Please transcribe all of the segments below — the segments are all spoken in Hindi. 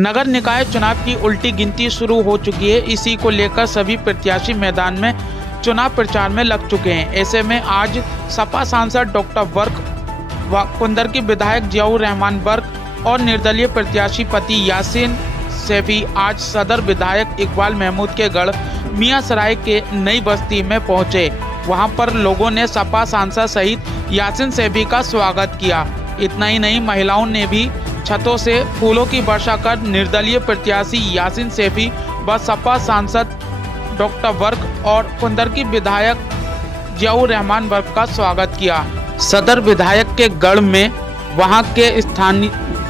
नगर निकाय चुनाव की उल्टी गिनती शुरू हो चुकी है। इसी को लेकर सभी प्रत्याशी मैदान में चुनाव प्रचार में लग चुके हैं। ऐसे में आज सपा सांसद डॉक्टर वर्क व कुंदरकी विधायक जियाउर रहमान वर्क और निर्दलीय प्रत्याशी पति यासीन सैफी आज सदर विधायक इकबाल महमूद के गढ़ मियां सराय के नई बस्ती में पहुंचे। वहां पर लोगों ने सपा सांसद सहित यासीन सैफी का स्वागत किया। इतना ही नहीं, महिलाओं ने भी छतों से फूलों की वर्षा कर निर्दलीय प्रत्याशी यासीन सैफी व सपा सांसद डॉक्टर वर्क और कुंदरकी विधायक जियाउर रहमान वर्क का स्वागत किया। सदर विधायक के गढ़ में वहां के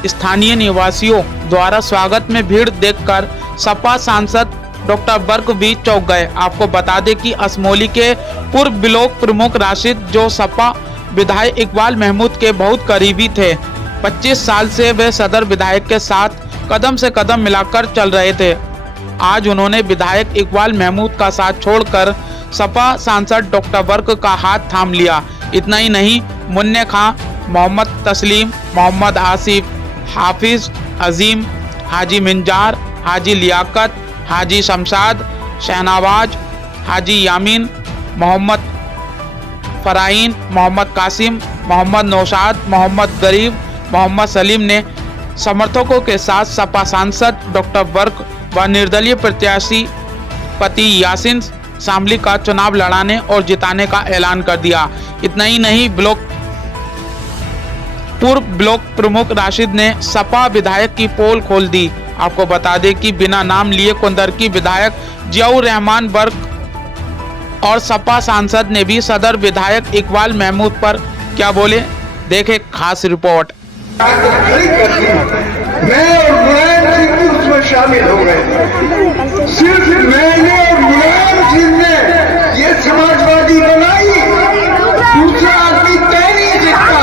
स्थानीय निवासियों द्वारा स्वागत में भीड़ देखकर सपा सांसद डॉक्टर वर्क भी चौंक गए। आपको बता दें कि असमोली के पूर्व ब्लॉक प्रमुख राशिद, जो सपा विधायक इकबाल महमूद के बहुत करीबी थे, 25 साल से वे सदर विधायक के साथ कदम से कदम मिलाकर चल रहे थे। आज उन्होंने विधायक इकबाल महमूद का साथ छोड़कर सपा सांसद डॉक्टर वर्क का हाथ थाम लिया। इतना ही नहीं, मुन्ने खां, मोहम्मद तस्लीम, मोहम्मद आसिफ, हाफिज अजीम, हाजी मिंजार, हाजी लियाकत, हाजी शमशाद, शहनावाज, हाजी यामीन, मोहम्मद फराइन, मोहम्मद कासिम, मोहम्मद नौशाद, मोहम्मद गरीब, मोहम्मद सलीम ने समर्थकों के साथ सपा सांसद डॉक्टर वर्क व निर्दलीय प्रत्याशी पति यासीन शामली का चुनाव लड़ाने और जिताने का ऐलान कर दिया। इतना ही नहीं, पूर्व ब्लॉक प्रमुख राशिद ने सपा विधायक की पोल खोल दी। आपको बता दें कि बिना नाम लिए कुंदरकी विधायक जियाउर रहमान वर्क और सपा सांसद ने भी सदर विधायक इकबाल महमूद पर क्या बोले, देखें खास रिपोर्ट। मैं और मुलायम सिंह भी उसमें शामिल हो गए। सिर्फ मैंने और मुलायम सिंह ने ये समाजवादी बनाई, दूसरा आदमी तय नहीं सकता।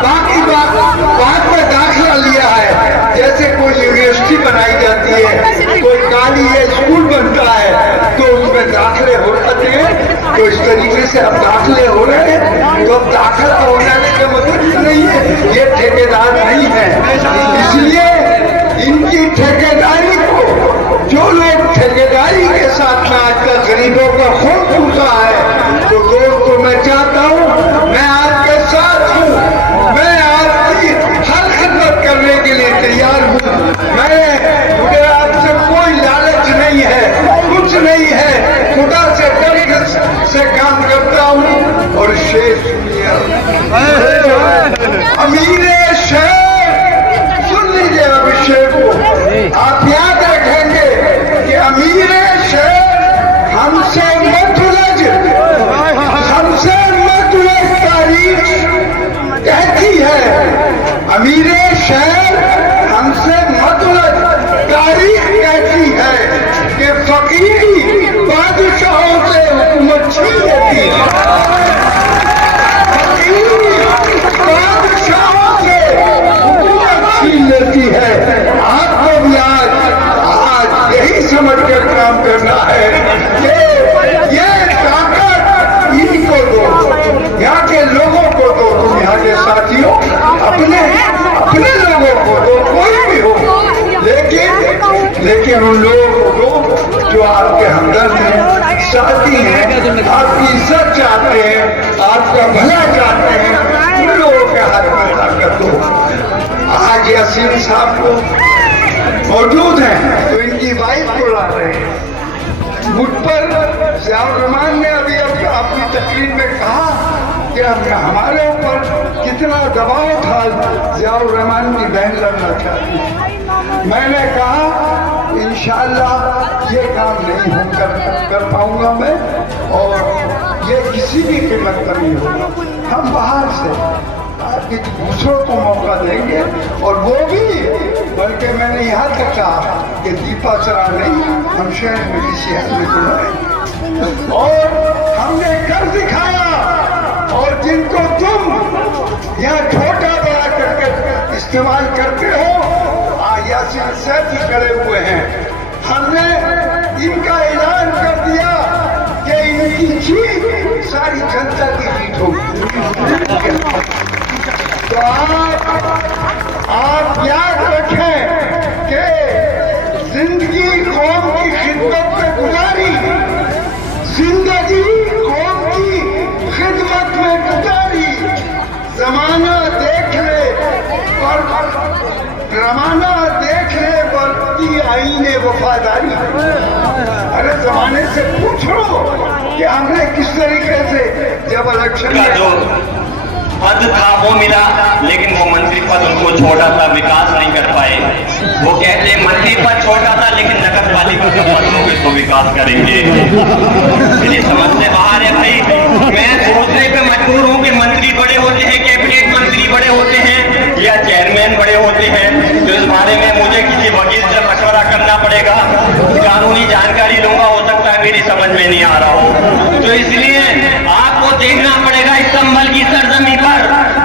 बाकी बात में दाखिला लिया है, जैसे कोई यूनिवर्सिटी बनाई जाती है, कोई काली स्कूल बनता है तो उसमें दाखिले हो जाते हैं। तो इस तरीके से अब दाखिले हो रहे हैं, तो अब दाखिला हो जाने का मतलब नहीं है ये ठेकेदार नहीं है। इसलिए इनकी ठेकेदारी को, जो लोग ठेकेदारी के साथ में आजकल गरीबों का खून चूसा है, तो दोस्तों मैं चाहता हूँ, मैं आपके साथ हूँ, मैं आपकी हर खिदमत करने के लिए तैयार हूँ। मुझे आपसे कोई लालच नहीं है, कुछ नहीं है, खुदा से डर से काम करता हूँ। और शेष अमीर शेर, सुन लीजिए अभिषेक को, आप याद रखेंगे कि अमीर शेर हमसे मत उलझ, हमसे मत उलझ, तारीख कहती है। अमीर शेर हमसे मत उलझ, तारीख कहती है कि फकीरी बादशाहों से हुकूमत छीन लेती है, बादशाहों से हुकूमत छीन लेती है। आपको भी आज यही समझ कर काम करना है कि ये ताकत इनको दो, यहाँ के लोगों को दो, तुम यहाँ के साथियों अपने लोगों को दो, कोई भी हो, लेकिन उन लोगों को दो जो आपके हमदर्द हैं, साथी हैं, आपकी इज्जत चाहते हैं, आपका भला चाहते हैं, उन लोगों के हाथ में ताकत दो। आज यासीन साहब को मौजूद हैं तो इनकी वाइफ को ला रहे हैं। मुझ पर जियाउर रहमान ने अभी अपनी तकरीर में कहा कि हमारे ऊपर कितना दबाव था, जियाउर रहमान की बहन लड़ना चाहती है। मैंने कहा इंशाअल्लाह ये काम नहीं कर पाऊंगा मैं, और ये किसी भी कीमत पर नहीं होगा। हम बाहर से आपके दूसरों को मौका देंगे, और वो भी, बल्कि मैंने यहाँ तक कहा कि दीपा सरा नहीं, हम शहर में किसी आदमी को लाएंगे और हमने कर दिखाया। और जिनको तुम यहाँ छोटा बड़ा करके इस्तेमाल करते हो, यासीन सैफी खड़े हुए हैं, हमने इनका ऐलान कर दिया कि इनकी जीत सारी जनता की जीत होगी। तो आप याद रखें कि जमाने से पूछ लो कि हमने किस तरीके से जब इलेक्शन का जो पद था वो मिला, लेकिन वो मंत्री पद उनको छोटा था, विकास नहीं कर पाए। वो कहते हैं मंत्री पद छोटा था लेकिन नगर पालिका का पद लोगे तो विकास करेंगे। मेरी समझ से बाहर है भाई। मैं सोचने पे मजबूर हूँ कि मंत्री बड़े होते हैं, कैबिनेट मंत्री बड़े होते हैं या चेयरमैन बड़े होते हैं, तो इस बारे में मुझे किसी वकील से मशवरा करना पड़ेगा, कानूनी जानकारी लूंगा, हो सकता है मेरी समझ में नहीं आ रहा हो। तो इसलिए आपको देखना पड़ेगा इस संभल की सरजमी पर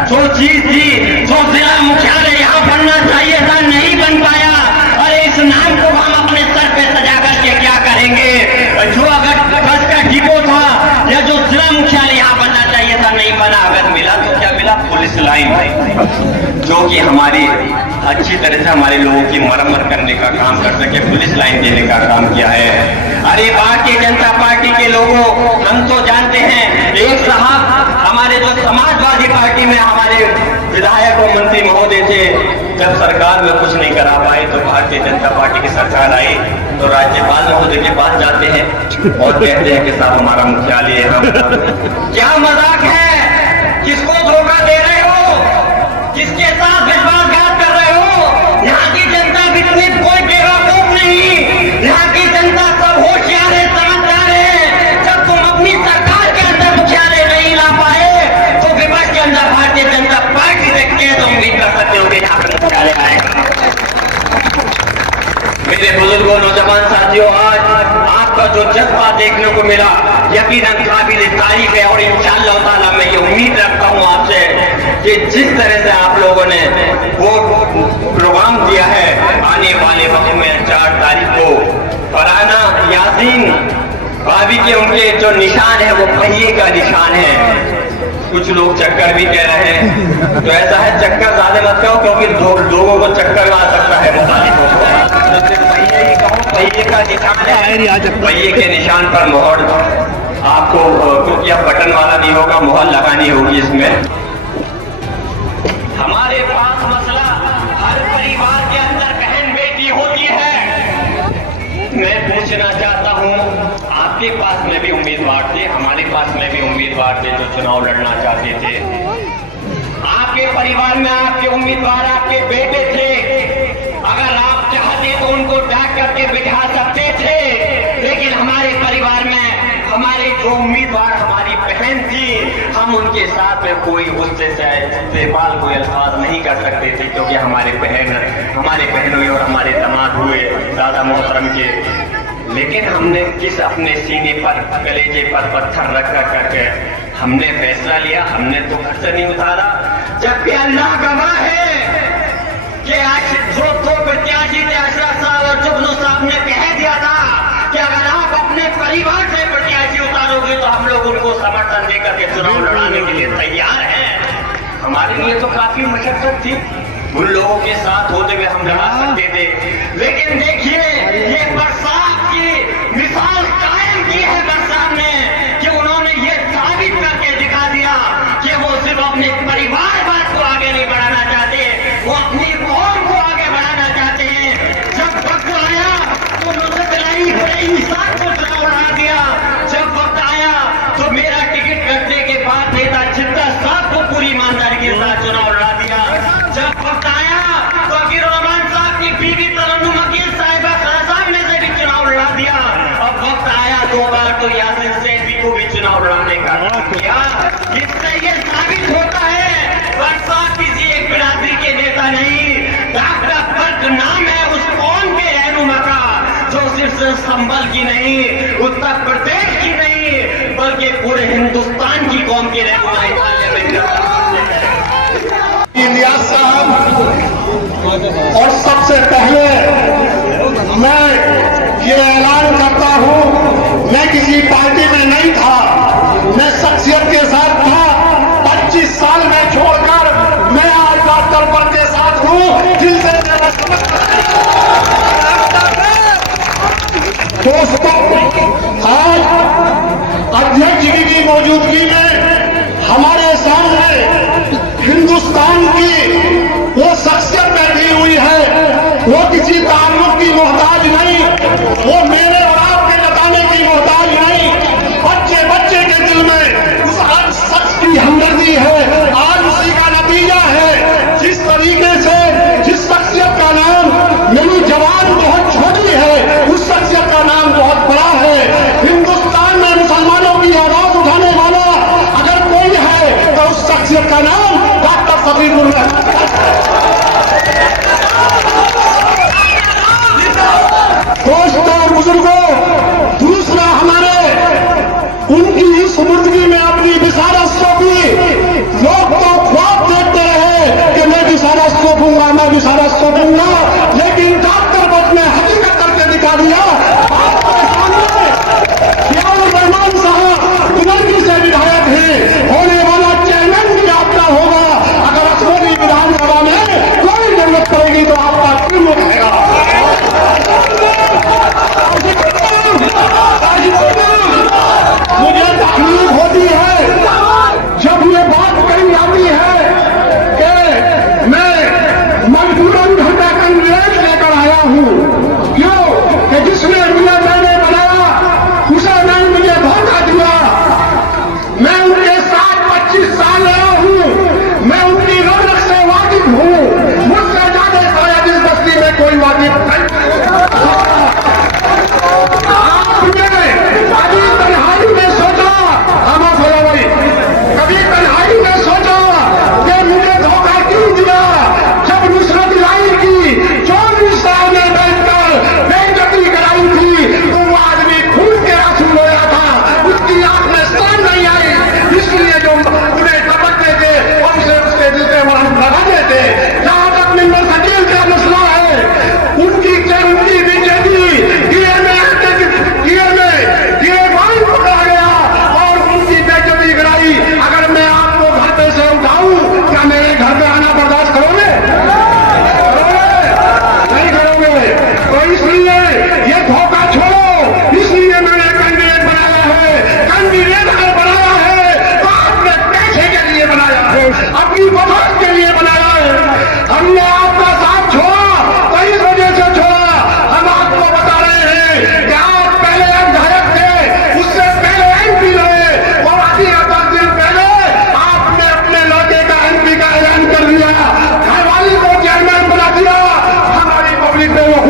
जो चीज थी, जो जिला मुख्यालय यहाँ बनना चाहिए था, नहीं बन पाया। अरे इस नाम को हम अपने सर पे सजा करके क्या करेंगे? जो अगर बस का डिपो था या जो जिला मुख्यालय यहाँ बनना चाहिए था, नहीं बना। अगर मिला तो क्या मिला? पुलिस लाइन, जो कि हमारी अच्छी तरह से हमारे लोगों की मरम्मत करने का काम कर सके, पुलिस लाइन देने का काम किया है। अरे भारतीय जनता पार्टी के लोगों, हम तो जानते हैं, एक साहब हमारे जो समाजवादी पार्टी में हमारे विधायक और मंत्री महोदय थे, जब सरकार में कुछ नहीं करा पाए तो भारतीय जनता पार्टी की सरकार आई तो राज्यपाल महोदय के पास जाते हैं और कहते हैं कि साहब हमारा मुख्यालय यहाँ बना दो। क्या मजाक है? किसको धोखा दे रहे हो? किसके साथ विश्वासघात कर रहे हो? यहाँ की जनता बिल्कुल कोई बेवकूफ नहीं, यहाँ की जनता सब होशियार है, समझदार है। जब तुम अपनी सरकार के अंदर मुख्यालय नहीं ला पाए तो विपक्ष के अंदर भारतीय जनता पार्टी देखते हैं तो उम्मीद कर सकते हो कि यहाँ पर मुख्यालय आएगा। मेरे बुजुर्गों, नौजवान साथियों, आज आपका जो जज्बा देखने को मिला यकीनन काबिल तारीफ है और इंशाअल्लाह ताला मैं ये उम्मीद रखता हूँ आपसे कि जिस तरह से आप लोगों ने वो प्रोग्राम दिया है, आने वाले वक्त में 4 तारीख को फराना यासीन भाभी के उनके जो निशान है वो पहिए का निशान है। कुछ लोग चक्कर भी कह रहे हैं, तो ऐसा है चक्कर ज्यादा मत कहो क्योंकि लोगों को चक्कर आ सकता है। तो सिर्फ पहिए ही कहो, पहिए का निशान है, पहिए के निशान पर मोहर आपको, क्योंकि अब बटन वाला नहीं होगा, मोहर लगानी होगी इसमें। हमारे पास मसला हर परिवार के अंदर बहन बेटी होती है। मैं पूछना चाहता हूँ, आपके पास में भी उम्मीदवार थे, हमारे पास में भी उम्मीदवार थे जो चुनाव लड़ना चाहते थे। आपके परिवार में आपके उम्मीदवार आपके बेटे थे, अगर आप चाहते तो उनको डाक करके बिठा सकते थे, लेकिन हमारे परिवार में हमारे जो उम्मीदवार हमारी बहन थी, हम उनके साथ में कोई गुस्से से इस्तेमाल कोई अल्फाज नहीं कर सकते थे, क्योंकि हमारे बहन हुए और हमारे दामाद हुए दादा मोहतरम के। लेकिन हमने किस अपने सीने पर, कलेजे पर पत्थर रख करके हमने फैसला लिया, हमने तो घर से नहीं उतारा। जबकि अल्लाह गवाह है कि आज जो 2 प्रत्याशी थे, अशरफ साहब और जुगनू साहब ने कह दिया था कि अगर आप अपने परिवार से प्रत्याशी उतारोगे तो हम लोग उनको समर्थन देकर के चुनाव लड़ाने के लिए तैयार हैं। हमारे लिए तो काफी मशक्कत थी, उन लोगों के साथ होते हुए हम लड़ा सकते थे, लेकिन देखिए ये बरसात की मिसाल कायम की है बरसात ने, कि उन्होंने ये साबित करके दिखा दिया कि वो सिर्फ अपने परिवार को आगे नहीं बढ़ाना चाहते, वो अपनी कौम को आगे बढ़ाना चाहते हैं। जब वक्त आया तो इंसान को चुनाव लड़ा दिया, जब वक्त आया तो मेरा टिकट कटने के बाद नेता चित्ता साहब को पूरी ईमानदारी के साथ चुनाव लड़ा दिया। जब वक्त आया तो अकीर रहमान साहब की बीवी तरन्नुम अकील साहिबा साहब ने से भी चुनाव लड़ा दिया। अब वक्त आया 2 बार तो यासिन सेठी को भी चुनाव लड़ने का किया। इससे ये साबित होता है बरसात किसी एक बिरादरी के नेता नहीं, डॉक्टर वर्क नाम है उस कौम के रहनुमा का, जो सिर्फ संभल की नहीं, उत्तर प्रदेश की नहीं, बल्कि पूरे हिंदुस्तान की कौम के रहनुमा इलियास साहब। और सबसे पहले मैं ये ऐलान करता हूं, मैं किसी पार्टी में नहीं था, मैं शख्सियत के साथ था। 25 साल में छोड़कर मैं आज डॉक्टर पर के साथ हूं, जिनसे दोस्तों आज अध्यक्ष जी की मौजूदगी में हमारे सामने हिंदुस्तान की वो शख्सियत बैठी हुई है, वो किसी ताल्लुक की मोहताज नहीं, वो मेरे और आपके बताने की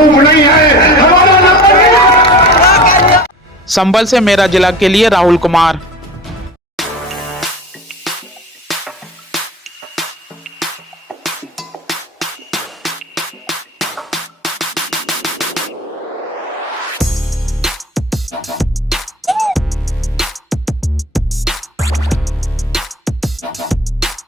मूव नहीं है, हमारा नंबर नहीं है। संभल से मेरा जिला के लिए राहुल कुमार।